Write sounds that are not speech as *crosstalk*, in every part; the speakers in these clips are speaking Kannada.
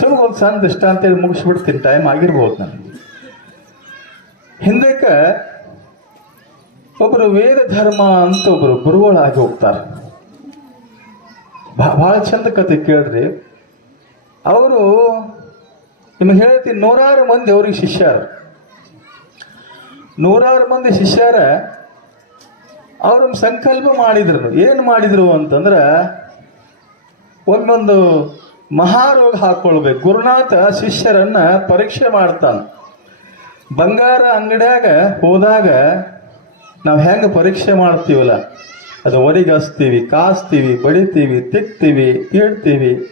ಸುಮ್ಮನೆ ಒಂದು ಸಣ್ಣ ಇಷ್ಟ ಅಂತೇಳಿ ಮುಗಿಸ್ಬಿಡ್ತೀನಿ. ಟೈಮ್ ಆಗಿರ್ಬೋದು ನನಗೆ. ಹಿಂದಕ್ಕೆ ಒಬ್ಬರು ವೇದ ಧರ್ಮ ಅಂತ ಒಬ್ಬರು ಗುರುಗಳಾಗಿ ಹೋಗ್ತಾರೆ. ಭಾಳ ಚಂದ ಕತೆ ಕೇಳ್ರಿ. ಅವರು ನಿಮಗೆ ಹೇಳ್ತೀನಿ, ನೂರಾರು ಮಂದಿ ಅವ್ರಿಗೆ ಶಿಷ್ಯರು. ನೂರಾರು ಮಂದಿ ಶಿಷ್ಯರ ಅವ್ರ ಸಂಕಲ್ಪ ಮಾಡಿದ್ರು. ಏನು ಮಾಡಿದ್ರು ಅಂತಂದ್ರೆ ಒಂದೊಂದು ಮಹಾರೋಗ ಹಾಕೊಳ್ಬೇಕು. ಗುರುನಾಥ ಶಿಷ್ಯರನ್ನ ಪರೀಕ್ಷೆ ಮಾಡ್ತಾನೆ. ಬಂಗಾರ ಅಂಗಡಿಯಾಗ ಹೋದಾಗ ನಾವು ಹೆಂಗೆ ಪರೀಕ್ಷೆ ಮಾಡ್ತೀವಲ್ಲ? ಅದು ಒರಿಗಸ್ತೀವಿ, ಕಾಸ್ತೀವಿ, ಬಡಿತೀವಿ, ತಿಕ್ತೀವಿ ಇಡ್ತೀವಿ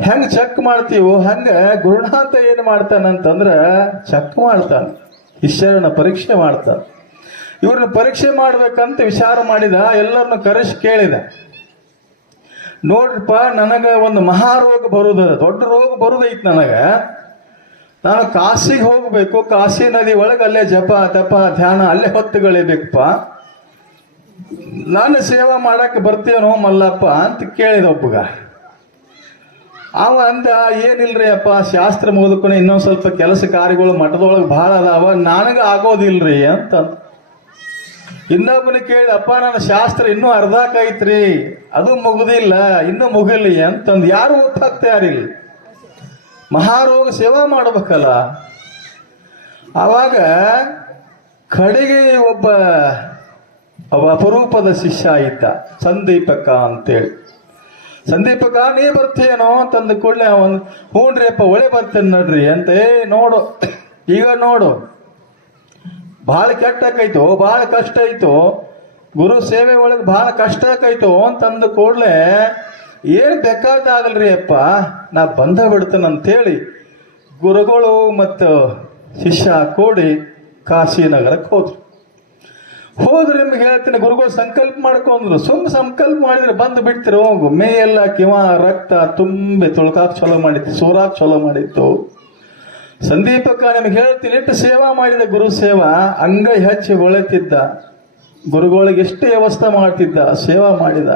ಹೆಂಗೆ ಚೆಕ್ ಮಾಡ್ತೀವೋ, ಹಂಗೆ ಗುರುನಾಥ ಏನು ಮಾಡ್ತಾನಂತಂದ್ರೆ ಚೆಕ್ ಮಾಡ್ತಾನೆ. ಶಿಷ್ಯರನ್ನ ಪರೀಕ್ಷೆ ಮಾಡ್ತಾನೆ. ಇವ್ರನ್ನ ಪರೀಕ್ಷೆ ಮಾಡ್ಬೇಕಂತ ವಿಚಾರ ಮಾಡಿದ, ಎಲ್ಲರನ್ನು ಕರೆಸಿ ಕೇಳಿದ. ನೋಡ್ರಿಪ್ಪ, ನನಗ ಒಂದು ಮಹಾರೋಗ ಬರುದ, ದೊಡ್ಡ ರೋಗ ಬರೋದೈತೆ ನನಗ. ನಾನು ಕಾಶಿಗೆ ಹೋಗ್ಬೇಕು, ಕಾಶಿ ನದಿ ಒಳಗೆ ಅಲ್ಲೇ ಜಪ, ತಪ, ಧ್ಯಾನ, ಅಲ್ಲೇ ಹೊತ್ತುಗಳಿಬೇಕಪ್ಪ ನಾನು ಸೇವಾ ಮಾಡಕ್ ಬರ್ತೇನೋ ಮಲ್ಲಪ್ಪ ಅಂತ ಕೇಳಿದ ಒಬ್ಬಗ. ಅವ ಅಂದ, ಏನಿಲ್ರಿ ಅಪ್ಪ, ಶಾಸ್ತ್ರ ಮುಗಿದುಕೊಂಡು ಇನ್ನೊಂದು ಸ್ವಲ್ಪ ಕೆಲಸ ಕಾರ್ಯಗಳು ಮಠದೊಳಗೆ ಭಾಳ ಅದಾವ, ನನಗ ಆಗೋದಿಲ್ರಿ ಅಂತ. ಇನ್ನೊಬ್ಬನ ಕೇಳಿದ, ಅಪ್ಪ, ನನ್ನ ಶಾಸ್ತ್ರ ಇನ್ನೂ ಅರ್ಧಕ್ಕೈತ್ರಿ ಅದು ಮುಗುದಿಲ್ಲ, ಇನ್ನೂ ಮುಗಿಲಿ ಅಂತಂದು. ಯಾರು ಗೊತ್ತಾಗ್ತಾ ಯಾರಿಲ್ಲ. ಮಹಾರೋಗ ಸೇವಾ ಮಾಡ್ಬೇಕಲ್ಲ. ಆವಾಗ ಕಡೆಗೆ ಒಬ್ಬ ಅಪರೂಪದ ಶಿಷ್ಯ ಇದ್ದ, ಸಂದೀಪಕ ಅಂತೇಳಿ. ಸಂದೀಪಕ, ನೀ ಬರ್ತೀಯನೋ ಅಂತಂದ ಕೂಡಲೇ ಅವನ್ ಅಪ್ಪ ಒಳ್ಳೆ ಬರ್ತೇನೆ ನೋಡ್ರಿ. ಅಂತ ಏ, ನೋಡು, ಈಗ ನೋಡು. ಭಾಳ ಕೈತು ಭಾಳ ಕಷ್ಟ ಆಯ್ತು, ಗುರು ಸೇವೆ ಒಳಗೆ ಭಾಳ ಕಷ್ಟ ಆಕೈತು ಅಂತಂದ ಕೂಡಲೇ, ಏನ್ ಬೇಕಾದಾಗಲ್ರಿ ಅಪ್ಪ, ನಾ ಬಂದ ಬಿಡ್ತೇನೆ ಅಂತೇಳಿ ಗುರುಗಳು ಮತ್ತು ಶಿಷ್ಯ ಕೂಡಿ ಕಾಶಿನಗರಕ್ಕೆ ಹೋದ್ರು. ಹೋದ್ರೆ ನಿಮ್ಗೆ ಹೇಳ್ತೀನಿ, ಗುರುಗಳು ಸಂಕಲ್ಪ ಮಾಡ್ಕೊಂಡ್ರು ಸುಮ್ ಸಂಕಲ್ಪ ಮಾಡಿದ್ರೆ ಬಂದು ಬಿಡ್ತಿರು ಮೇ ಎಲ್ಲ ಕಿವ ರಕ್ತ ತುಂಬಿ ತುಳ್ಕಾಕ್ ಚಲೋ ಮಾಡಿತ್ತು, ಸೂರಾಕ್ ಚಲೋ ಮಾಡಿತ್ತು. ಸಂದೀಪಕ್ಕ ನಿಮ್ಗೆ ಹೇಳ್ತೀನಿ, ಇಟ್ಟು ಸೇವಾ ಮಾಡಿದ ಗುರು ಸೇವಾ ಅಂಗ ಹೆಚ್ಚಿ ಒಳೆತಿದ್ದ ಗುರುಗಳಿಗೆ ಎಷ್ಟು ವ್ಯವಸ್ಥೆ ಮಾಡ್ತಿದ್ದ, ಸೇವಾ ಮಾಡಿದ.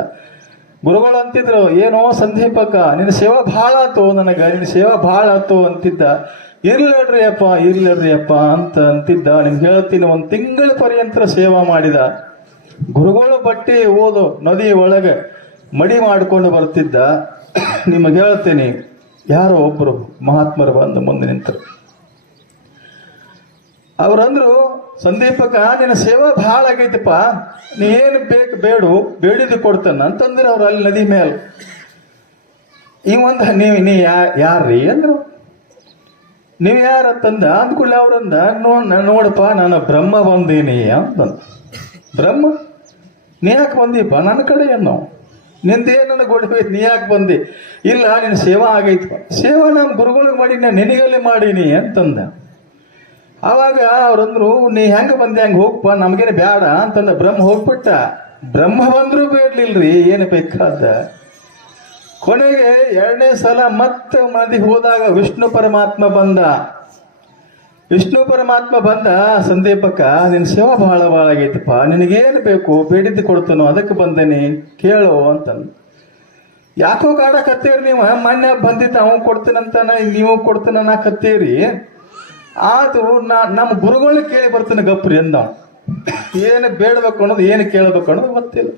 ಗುರುಗಳು ಅಂತಿದ್ರು, ಏನೋ ಸಂದೀಪಕ್ಕ, ನಿನ್ನ ಸೇವಾ ಭಾಳ ಆತು ನನಗೆ, ನಿನ್ನ ಸೇವಾ ಭಾಳ ಆತು ಅಂತಿದ್ದ. ಇರ್ಲಡ್ರಿ ಅಪ್ಪ ಇರ್ಲಡ್ರಿ ಅಪ್ಪ, ಅಂತ ಅಂತಿದ್ದ. ನಿಮ್ಗೆ ಹೇಳ್ತೀನಿ, ಒಂದು ತಿಂಗಳ ಪರ್ಯಂತರ ಸೇವಾ ಮಾಡಿದ. ಗುರುಗಳು ಬಟ್ಟಿ ಓದು ನದಿ ಒಳಗೆ ಮಡಿ ಮಾಡಿಕೊಂಡು ಬರ್ತಿದ್ದ. ನಿಮಗೆ ಹೇಳ್ತೀನಿ, ಯಾರೋ ಒಬ್ರು ಮಹಾತ್ಮರು ಬಂದು ಮುಂದೆ ನಿಂತರು. ಅವ್ರಂದ್ರು ಸಂದೀಪಕ ನಿನ್ನ ಸೇವಾ ಭಾಳ ಆಗೈತಪ್ಪ. ನೀ ಏನು ಬೇಕು ಬೇಡು, ಬೇಡಿದ್ದು ಕೊಡ್ತಾನ. ಅಂತಂದ್ರೆ ಅವ್ರು ಅಲ್ಲಿ ನದಿ ಮೇಲೆ. ಈ ಒಂದು ನೀವು ನೀ ಯಾ, ಯಾರ್ರಿ ಅಂದ್ರು. ನೀವು ಯಾರಂತಂದ ಅಂದ್ಕೊಳ್ಳಿ ಅವ್ರಂದ, ನೋ ನೋಡಪ್ಪ, ನಾನು ಬ್ರಹ್ಮ ಬಂದೀನಿ ಅಂತಂದ ಬ್ರಹ್ಮ? ನೀ ಯಾಕೆ ಬಂದೀಪ ನನ್ನ ಕಡೆ ಏನೋ ನಿಂದೇನ ಗೊಡವೆ ನೀ ಯಾಕೆ ಬಂದಿ? ಇಲ್ಲ ನಿನ್ನ ಸೇವಾ ಆಗೈತಪ್ಪ. ಸೇವಾ ನಮ್ಮ ಗುರುಗಳಿಗೆ ಮಾಡಿ ನಾನು ನಿನಗಲ್ಲಿ ಮಾಡೀನಿ ಅಂತಂದ. ಆವಾಗ ಅವ್ರಂದ್ರು, ನೀ ಹೆಂಗ ಬಂದೆ, ಹಂಗ ಹೋಗ್ಪ, ನಮಗೇನು ಬೇಡ ಅಂತಂದ ಬ್ರಹ್ಮ ಹೋಗ್ಬಿಟ್ಟ. ಬ್ರಹ್ಮ ಬಂದ್ರೂ ಬೇಡ್ಲಿಲ್ರಿ, ಏನು ಬೇಕಾದ. ಕೊನೆಗೆ ಎರಡನೇ ಸಲ ಮತ್ತೆ ಮದಿಗೆ ಹೋದಾಗ ವಿಷ್ಣು ಪರಮಾತ್ಮ ಬಂದ. ವಿಷ್ಣು ಪರಮಾತ್ಮ ಬಂದ, ಸಂದೀಪಕ್ಕ ನಿನ್ನ ಸೇವಾ ಬಹಳ ಭಾಳ ಆಗೈತಪ್ಪ ನಿನಗೇನು ಬೇಕು, ಬೇಡಿದ್ದು ಕೊಡ್ತಾನೋ, ಅದಕ್ಕೆ ಬಂದೇನಿ, ಕೇಳು ಅಂತಂದು. ಯಾಕೋ ಕಾಡಕತ್ತೀರಿ ನೀವು? ಮೊನ್ನೆ ಬಂದಿದ್ದ ಅವನು ಕೊಡ್ತೀನಂತಾನ, ನೀವು ಕೊಡ್ತೀನ ಕತ್ತೀರಿ? ಆತು ನಾ ನಮ್ಮ ಗುರುಗಳನ್ನ ಕೇಳಿ ಬರ್ತೇನೆ ಗಪ್ರಿ ಅಂದ ಏನು ಬೇಡಬೇಕು ಅನ್ನೋದು, ಏನು ಕೇಳಬೇಕು ಅನ್ನೋದು ಗೊತ್ತಿಲ್ಲ.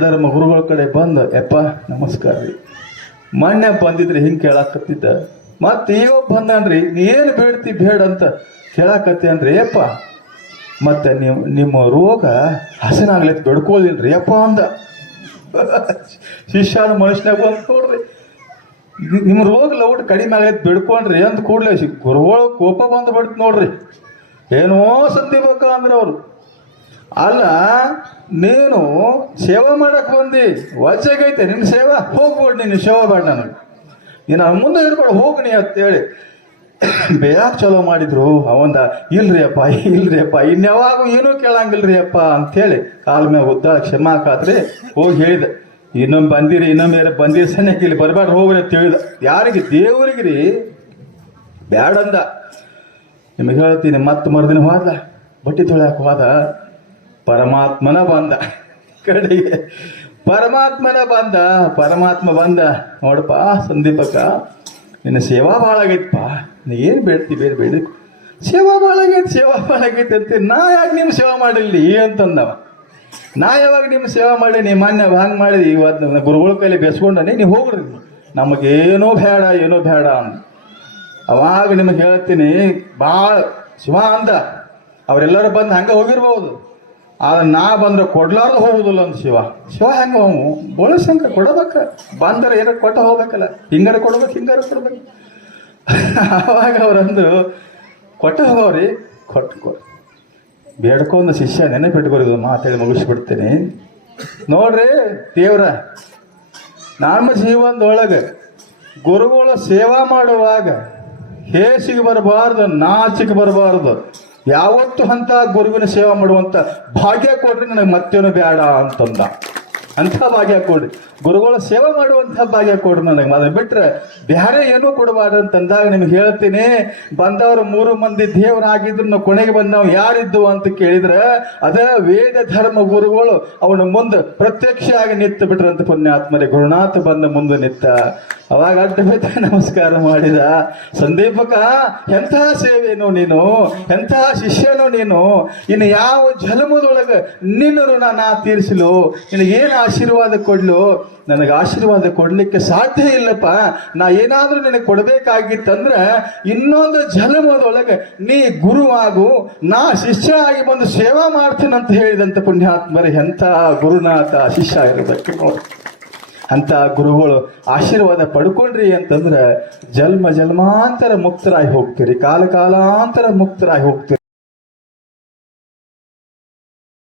ಧರ್ಮ ಗುರುಗಳ ಕಡೆ ಬಂದು, ಯಪ್ಪ, ನಮಸ್ಕಾರ ರೀ. ಮೊನ್ನೆ ಬಂದಿದ್ರೆ ಹಿಂಗೆ ಕೇಳಾಕತ್ತಿದ್ದ. ಮತ್ತೆ ಈಗ ಬಂದನ್ರಿ, ನೀ ಏನು ಬೇಡ್ತಿ ಬೇಡ ಅಂತ ಕೇಳಾಕತ್ತಿ ಅಂದ್ರೆ, ಯಪ್ಪ, ಮತ್ತೆ ನಿಮ್ಮ ನಿಮ್ಮ ರೋಗ ಹಸನಾಗ್ಲೈತಿ ಬೆಡ್ಕೋದಿಲ್ರಿ ಯಪ್ಪ ಅಂದ. ಶಿಷ್ಯನ ಮನುಷ್ಯನಾಗ ಬಂದು ನೋಡ್ರಿ. ನಿಮ್ಮ ರೋಗ ಲೌಟ್ ಕಡಿಮೆ ಆಗೈತೆ ಬಿಡ್ಕೊಂಡ್ರಿ ಅಂತ ಕೂಡಲೇ ಗುರುಗಳು ಕೋಪ ಬಂದು ಬಿಡ್ತು ನೋಡ್ರಿ. ಏನೋ ಸಂದೀಪಕ್ಕ ಅಂದ್ರೆ ಅವರು. ಅಲ್ಲ, ನೀನು ಸೇವಾ ಮಾಡಕ್ ಬಂದಿ. ವಜ್ಜಾಗೈತೆ ನಿನ್ನ ಸೇವಾ ಹೋಗ್ಬೋಡ್, ನೀನು ಸೇವಾ ಬೇಡ ನನಗೆ. ನೀನು ಮುಂದೆ ಇರ್ಬೇಡ ಹೋಗ್ನಿ ಅಂತೇಳಿ ಬೇಯಾಕ್ ಚಲೋ ಮಾಡಿದ್ರು. ಅವಂದ ಇಲ್ರಿ ಅಪ್ಪ ಇಲ್ರಿ ಅಪ್ಪ ಇನ್ಯಾವಾಗೂ ಏನೂ ಕೇಳಂಗಿಲ್ರಿ ಅಪ್ಪ ಅಂತೇಳಿ ಕಾಲ ಮೇಲೆ ಉದ್ದ ಕ್ಷಮಾ ಕಾತ್ರಿ ಹೋಗಿ ಹೇಳಿದೆ. ಇನ್ನೊಮ್ಮೆ ಬಂದಿರಿ, ಇನ್ನೊಮ್ಮೆ ಯಾರು ಬಂದಿರಿ ಸನ್ಯಾಕ ಇಲ್ಲಿ ಬರಬಾರ್ದು, ಹೋಗ್ರಿ ತಿಳಿದ. ಯಾರಿಗೆ? ದೇವರಿಗೆ ರೀ ಬ್ಯಾಡಂದ. ನಿಮಗೆ ಹೇಳ್ತೀನಿ, ಮತ್ತೆ ಮರುದಿನ ಹೋದ ಬಟ್ಟೆ ತೊಳೆಯಕ್ಕೆ ಹೋದ, ಪರಮಾತ್ಮನ ಬಂದ. ಕಡೆಗೆ ಪರಮಾತ್ಮನ ಬಂದ, ಪರಮಾತ್ಮ ಬಂದ. ನೋಡಪ್ಪ, ಸಂದೀಪಕ್ಕ, ನಿನ್ನ ಸೇವಾ ಭಾಳ ಆಗೈತಪ್ಪ. ನೀ ಏನು ಬೇಡ್ತಿ ಬೇರೆ ಬೇಡ ಸೇವಾ ಭಾಳ ಆಗೈತಿ, ಸೇವಾ ಭಾಳ ಆಗೈತಿ ಅಂತ. ನಾ ಯಾಕೆ ನಿಮ್ಮ ಸೇವಾ ಮಾಡಿಲ್ಲ? ಅಂತಂದವ. ನಾ ಯಾವಾಗ ನಿಮ್ಮ ಸೇವಾ ಮಾಡಿ ನಿಮ್ಮ ಮಾನ್ಯ ಹಂಗೆ ಮಾಡಿದಿ ಇವತ್ತು ಗುರುಗಳ ಕೈಲಿ ಬೆಸ್ಕೊಂಡನೆ ನೀವು ಹೋಗ್ರಿ. ನಮಗೇನೋ ಬೇಡ, ಏನೋ ಬೇಡ ಅಂತ. ಅವಾಗ ನಿಮಗೆ ಹೇಳ್ತೀನಿ ಭಾಳ ಶಿವ ಅಂದ. ಅವರೆಲ್ಲರೂ ಬಂದು ಹಂಗೆ ಹೋಗಿರ್ಬೋದು. ಆದ್ರೆ ನಾ ಬಂದ್ರೆ ಕೊಡ್ಲಾರ್ದು ಹೋಗುದಿಲ್ಲ ಅಂತ ಶಿವ. ಶಿವ ಹೆಂಗೆ ಹೋಗು ಬಳಸಂಕ ಕೊಡಬೇಕ? ಬಂದರೆ ಏನಕ್ಕೆ ಕೊಟ್ಟ ಹೋಗ್ಬೇಕಲ್ಲ. ಹಿಂಗಾರ ಕೊಡ್ಬೇಕು ಹಿಂಗಾರ ಕೊಡ್ಬೇಕು. *laughs* ಅವಾಗ ಅವ್ರಂದ್ರು, ಕೊಟ್ಟ ಹೋಗೋರಿ, ಕೊಟ್ಟು ಕೊ ಬೇಡ್ಕೊಂಡ ಶಿಷ್ಯ ನೆನಪಿಟ್ಕೊರಿದು ಮಾತೇಳಿ ಮುಗಿಸ್ಬಿಡ್ತೀನಿ. ನೋಡ್ರಿ ದೇವ್ರ ನಮ್ಮ ಜೀವನದೊಳಗೆ ಗುರುಗಳ ಸೇವಾ ಮಾಡುವಾಗ ಹೇಸಿಗೆ ಬರಬಾರ್ದು ನಾಚಿಗೆ ಬರಬಾರ್ದು. ಯಾವತ್ತು ಅಂತ ಗುರುವಿನ ಸೇವಾ ಮಾಡುವಂತ ಭಾಗ್ಯ ಕೊಡ್ರಿ ನನಗೆ ಮತ್ತೇನು ಬೇಡ ಅಂತಂದ. ಅಂಥ ಭಾಗ್ಯ ಕೊಡ್ರಿ ಗುರುಗಳ ಸೇವೆ ಮಾಡುವಂಥ ಭಾಗ್ಯ ಕೊಡ್ರಿ ನನಗೆ. ಅದನ್ನ ಬಿಟ್ರೆ ಬೇರೆ ಏನೂ ಕೊಡಬಾರ್ದು ಅಂತಂದಾಗ ನಿಮ್ಗೆ ಹೇಳ್ತೀನಿ, ಬಂದವರು ಮೂರು ಮಂದಿ ದೇವರಾಗಿದ್ರು ನಾವು ಕೊನೆಗೆ ನಾವು ಯಾರಿದ್ದು ಅಂತ ಕೇಳಿದ್ರೆ, ಅದೇ ವೇದ ಧರ್ಮ ಗುರುಗಳು ಅವನ ಮುಂದೆ ಪ್ರತ್ಯಕ್ಷ ಆಗಿ ನಿಂತು ಬಿಟ್ರಂತ ಪುಣ್ಯಾತ್ಮರೇ ಗುರುನಾಥ ಬಂದ ಮುಂದೆ ನಿಂತ ಅವಾಗ ಅಡ್ಡ ನಮಸ್ಕಾರ ಮಾಡಿದ. ಸಂದೀಪಕ, ಎಂಥ ಸೇವೆನೋ ನೀನು? ಎಂಥ ಶಿಷ್ಯನೋ ನೀನು? ಇನ್ನು ಯಾವ ಜನ್ಮದೊಳಗೆ ನಿನ್ನ ಋಣ ನಾ ತೀರಿಸಲು? ನಿನಗೇನು ಆಶೀರ್ವಾದ ಕೊಡ್ಲು? ನನಗೆ ಆಶೀರ್ವಾದ ಕೊಡ್ಲಿಕ್ಕೆ ಸಾಧ್ಯ ಇಲ್ಲಪ್ಪ. ನಾ ಏನಾದರೂ ನಿನಗೆ ಕೊಡಬೇಕಾಗಿತ್ತಂದ್ರೆ ಇನ್ನೊಂದು ಜನ್ಮದೊಳಗೆ ನೀ ಗುರುವಾಗು, ನಾ ಶಿಷ್ಯ ಆಗಿ ಬಂದು ಸೇವಾ ಮಾಡ್ತೀನಂತ ಹೇಳಿದಂತ ಪುಣ್ಯಾತ್ಮರೇ, ಎಂಥ ಗುರುನಾಥ, ಶಿಷ್ಯ ಇರಬೇಕು ನೋಡಿ. ಅಂತ ಗುರುಗಳು ಆಶೀರ್ವಾದ ಪಡ್ಕೊಂಡ್ರಿ ಅಂತಂದ್ರೆ ಜನ್ಮ ಜನ್ಮಾಂತರ ಮುಕ್ತರಾಗಿ ಹೋಗ್ತೀರಿ ಕಾಲ ಕಾಲಾಂತರ ಮುಕ್ತರಾಗಿ ಹೋಗ್ತೀರಿ.